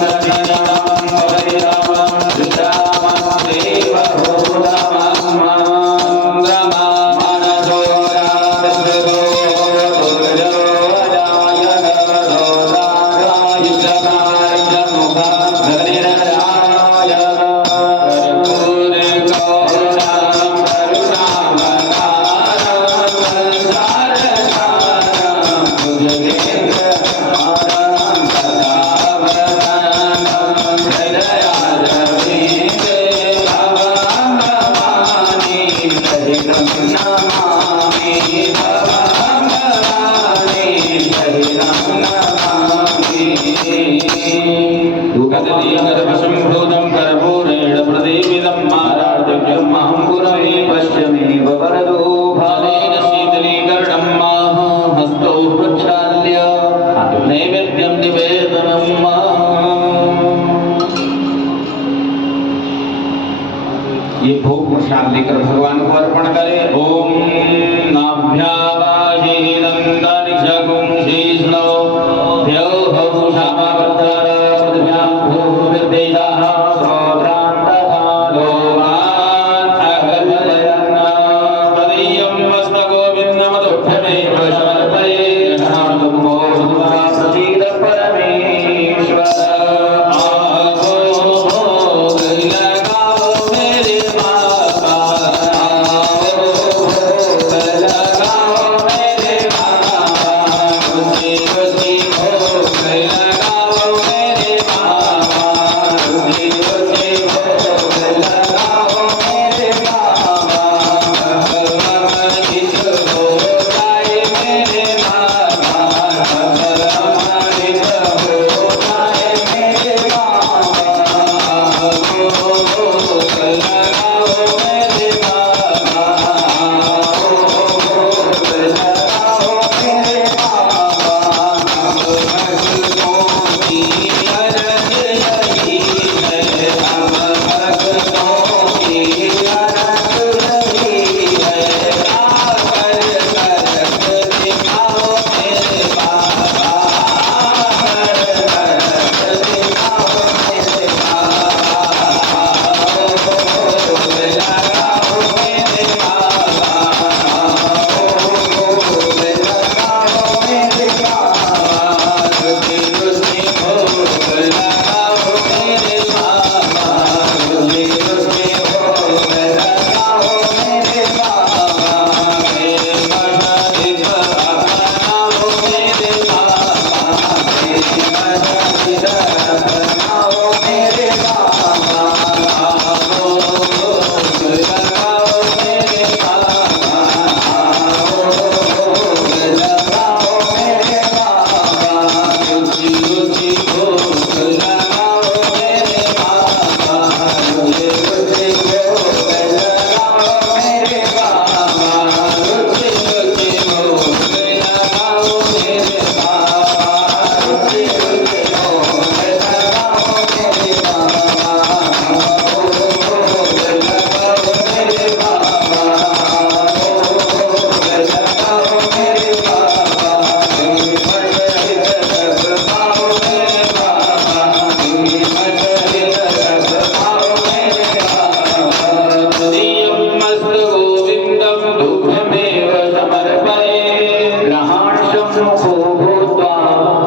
गतिजनं वैरवं सुरामं देवभूतमं मन्द्रमा मनसो राजसो गर्भसंभूतं कर्पूरेण प्रदीपितं मारार्जन्यं पुरमे पश्यमे वरदो भालेन शीतलीकरणं माह हस्तौ प्रक्षाल्य नैवेद्यं निवेदनं ये भोग प्रसाद लेकर भगवान को अर्पण करें। ओम नाभ्यावाहि नंदनिशगुं शीष्णो भ्यो हौषामवर्धर पृथ्व्यां भूर्विदेशः सौद्रान् तथा लोकान् अहर्वयन् पदीयं वस्तगोविन्दमदुभ्यमेव समर्पये।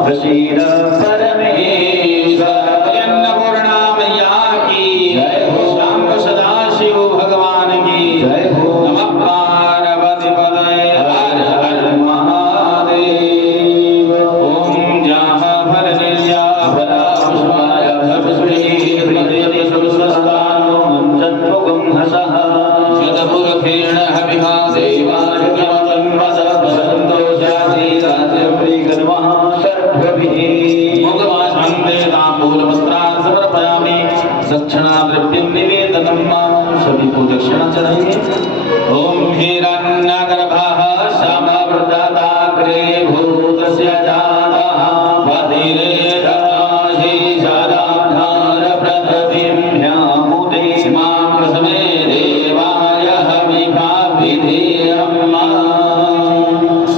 क्षीर परमेश्वर अन्नपूर्णा मैया की जय हो। शाम सदा शिव भगवान की जय हो। नमः पार्वती पतये हर हर महादेव। ओम जहाँ फल निर्या फला पुष्पाय पुष्पे हृदयते सुस्वस्थानो जन्मगुं हसः शतपुरखेण हविहा देवार्घ्यमतं वद सन्तोषादि प्रियगर्वः सर्वभिः मुखवासन्ते ताम्बूलपत्रान् समर्पयामि दक्षिणाद्रव्यं निवेदनं मां सभी को दक्षिणा चढ़ाइए। ओम हिरण्यगर्भः समप्रदाताग्रे भूतस्य जातः पतिरे रथाहि शराब्धार पृथिवीम्यामुदे मां प्रथमे देवाय हविषा विधेयम्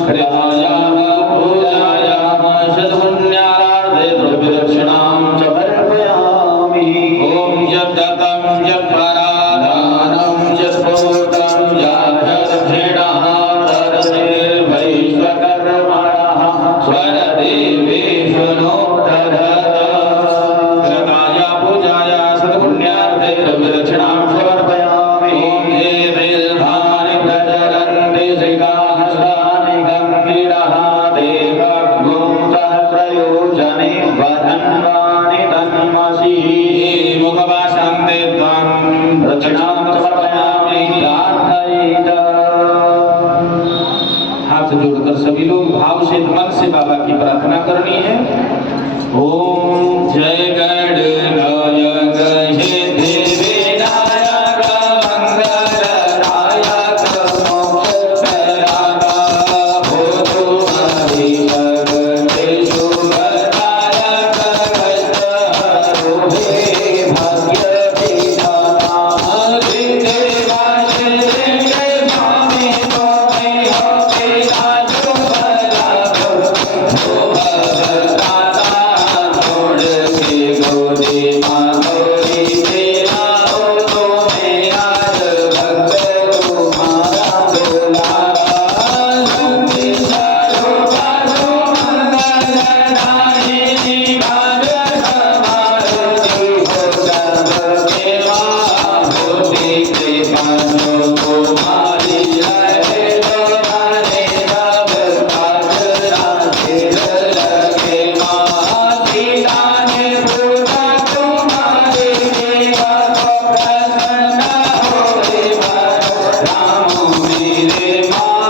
कृतायाः पूजायाः सद्पुण्यार्थे द्रव्यदक्षिणां च समर्पयामि। ओम यद्दत्तं यत्परादानं यत्पूतं यादक्षिणः परदेवैश्वकर्मणः स्वरदेवेषु नोत्तरः कृताय पूजाय सद्पुण्यार्थे द्रव्यदक्षिणां समर्पयामि। ओम ये बिल्वानि प्रचरन्ति श्रीकाहस्तानि गम्भीरः देवगुं सहस्रयोजने वधन्वानि तन्मसि मुखवासन्ते त्वां दक्षिणां समर्पयामि। प्रार्थयेत हाथ जोड़कर सभी लोग भाव से मन से बाबा की प्रार्थना करनी है। ओम जय गणनायक हे देवीनायक मंगलदायक मोक्षप्रदाता हो तुम्हारी भक्ति शुभदायक कष्टहरो हे भाग्य विधाता हरि देवाय देवे स्वामी स्वामी हो तेरा शुभ लाभ हो भगदाता छोड़ के गोदी माधुरी तेरा हो तो मेरा भक्त तुम्हारा दुलारा शक्ति स्वरूपा जो मंगलदायिनी भाग समारुति हो सर्वदेवा होती कृपा जो तुम्हारी रहे तुम्हारे सब काज राधे लगे माँ सीता ने पूजा तुम्हारे देवा को प्रसन्न होए राम मेरे माँ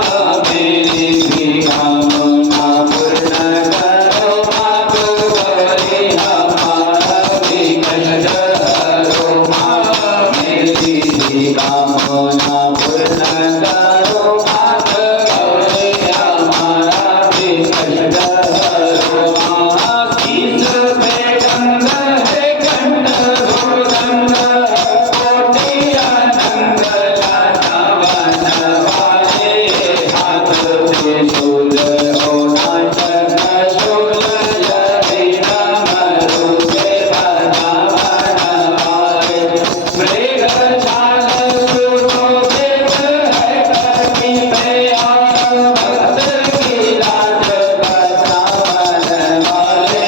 मेरी भी कामना पूर्ण करो माँ तुम्हारी हमारा भी कष्ट हरो माँ मेरी भी कामना पूर्ण करो माँ तुम्हारी हमारा भी कष्ट हरो माँ शीश पे गंग है कंठ भुजंग कोटि आनंद लाटा वन वाले हाथ से शूल हो नाशक शूल जय राम रूपे भजा वन वाले मृग छाल सुनो देव है करनी पे और भक्त की लाज बचावन वाले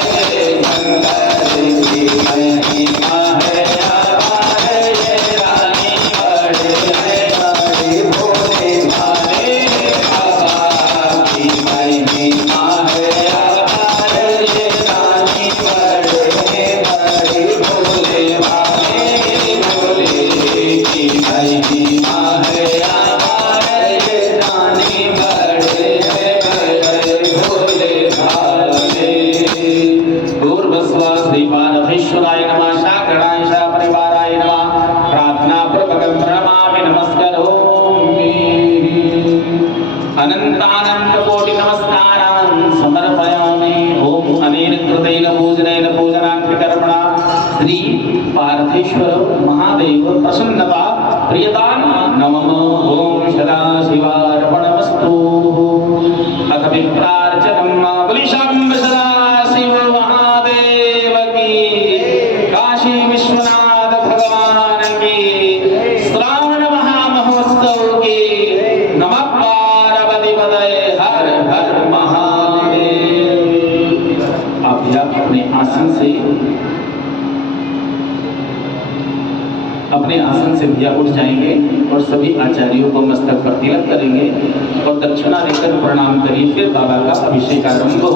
शंकर की महिमा है अपार ये रानी बड़े है बड़े भोले भाले बाबा की महिमा है अपार ये रानी बड़े बड़े भोले भाले भोले की महिमा है अपार ये रानी बड़े बड़े भोले भाले पूर्वस्वा श्रीपादधीश्वराय नमः शाकराय परिवाराय नमः प्रार्थना पूर्वकं प्रणमामि नमस्करोमि अनंतानंत कोटि नमस्कारान् समर्पयामि। ओम अनेन कृतेन पूजनेन पूजनान्त्यकर्मणा श्री पार्थेश्वर महादेव प्रसन्नता प्रियतां नमः। ओम सदाशिवार्पणमस्तु। अथ विप्रार्चनं बलिशं सदाशिव महादेव की से भैया उठ जाएंगे और सभी आचार्यों को मस्तक पर तिलक करेंगे और दक्षिणा लेकर प्रणाम करिए। फिर बाबा का अभिषेक आरंभ हो।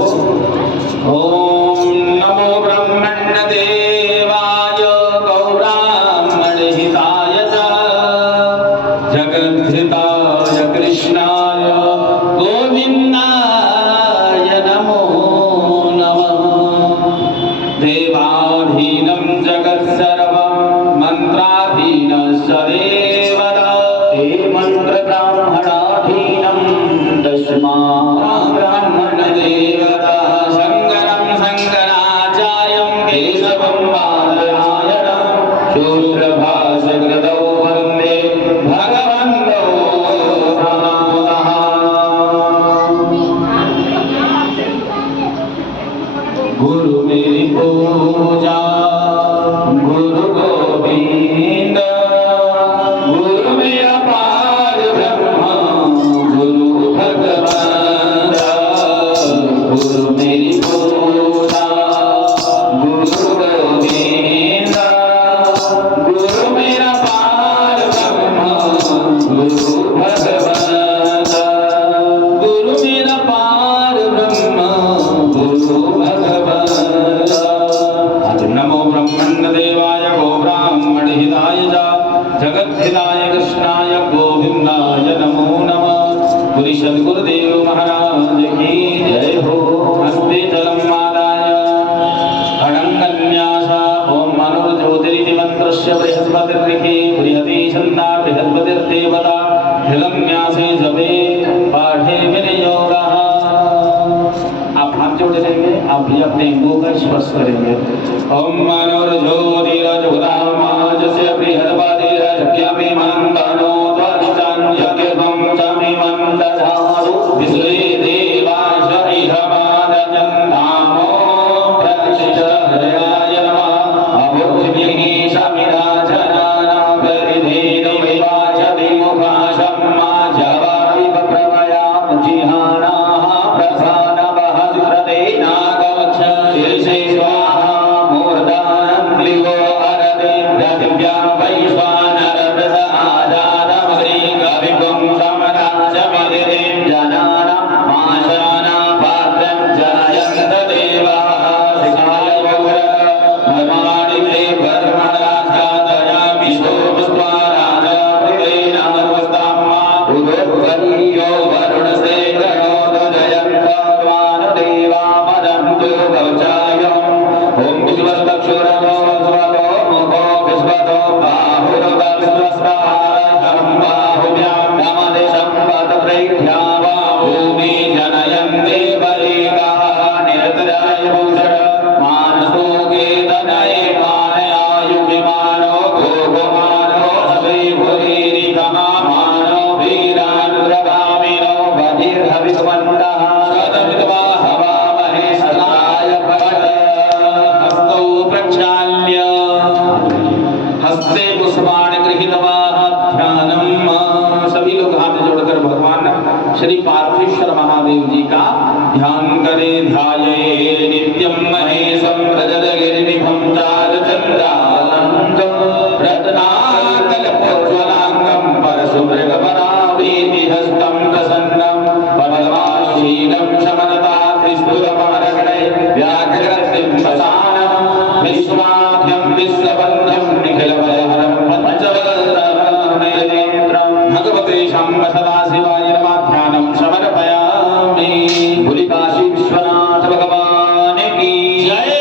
ओम नमो ब्रह्मण्य देवाय गौरामण हिताय च जगद्धिताय कृष्णाय गोविन्दाय नमो नमः। देवाधीनं जगत्सर्वं मन्त्राधीनस्य देवता हे मंत्र ब्राह्मणाधीनं दशमा ब्राह्मण देवता शंकरं शंकराचार्यं केशवं बादरायणं शूद्रभाषकृतौ वन्दे भगवन्तौ प्रणतः। गुरु मेरी पूजा गुरु गोविंद गुरु मेरा पार ब्रह्मा गुरु भगवान। गुरु मेरी पूजा गुरु गोविंद गुरु मेरा पार ब्रह्मा गुरु भगवान। गुरु मेरा पार ब्रह्मा गुरु भगवान। नमो ब्रह्मण्य देवाय गो ब्राह्मण हिताय जगद्धिताय कृष्णाय गोविंदाय नमो नमः। गुरु सद्गुरुदेव महाराज की जय हो। हस्ते जलम मादाय अडंगन्यास ओम मनुर्ज्योतिरिति मंत्रस्य बृहस्पतिर्ऋषि बृहति छन्दा बृहस्पतिर्देवता हिरण्यासे जपे पाठे विनियोगः। आप हाथ जोड़े रहेंगे, आप भी अपने अंगों का स्पर्श करेंगे। ओम मनोर्ज्योतिरजुदामाजस्य बृहस्पतिर्यज्ञमिमन्तनो त्वष्टं यज्ञं चमिमन्तधारु विश्वे देवाश इह मादजन्धामो प्रक्षिशहृदयाय नमः। अभुज्भिः शमिराजनानां परिधेनुविवाचति मुखाशम्मा जवाविव प्रभयां जिहानाः प्रसादवः श्रदे नागवच्छ शीर्षे स्वाहा मूर्धानं क्लिवो अरदे पृथिव्यां वैश्वानरवृत आजादमग्रीगविगुं समराजमदितिं जनानां माशानां पात्रं जनयन्त देवाः शिखाय भर्माणि ते भर्मणराजादया विशोभस्त्वा राजापृतेनानुस्ताम्मा उदोर्वर्यो वरुणसे गणोदजयन्तवानुदेवा मदन्तु गौचायम्। ॐ विश्वस्तक्षुरतो स्वतो मुखो विश्वतो बाहुरुदविश्वस्ताहं बाहुभ्यां नमदिशं पदप्रेभ्या वा भूमि जनयन्ते बलिकाः निरतराय भूषण मानसो केतनये मानयायुविमानो गोगुमानो हविभुरीरिकमा मानो वीरानुग्रगामिनो बधिर्हविगमन्दः शतविद्वा हवामहे सदाय भवत्। हस्तौ प्रक्षाल्य हस्ते पुष्पाणि गृहीत्वा ध्यानम्। सभी लोग हाथ जोड़कर भगवान श्री पार्थेश्वर महादेव जी का ध्यान करें। ध्याये नित्यं महेशं रजतगिरिनिभं चारुचन्द्रानन्दं रत्नाकल्पोज्ज्वलाङ्गं परशुमृगपदावीतिहस्तं प्रसन्नं पद्माशीलं शमनतात्रिस्तुरमरगणै व्याघ्रगतिं वसानं विश्वाद्यं विश्वबन्धं निखिलभयहरं पञ्चवदननेत्रं भगवते शम्भ सदाशिवाय नमः। ध्यानं समर्पयामि। भूलिकाशी विश्वनाथ भगवान की जय।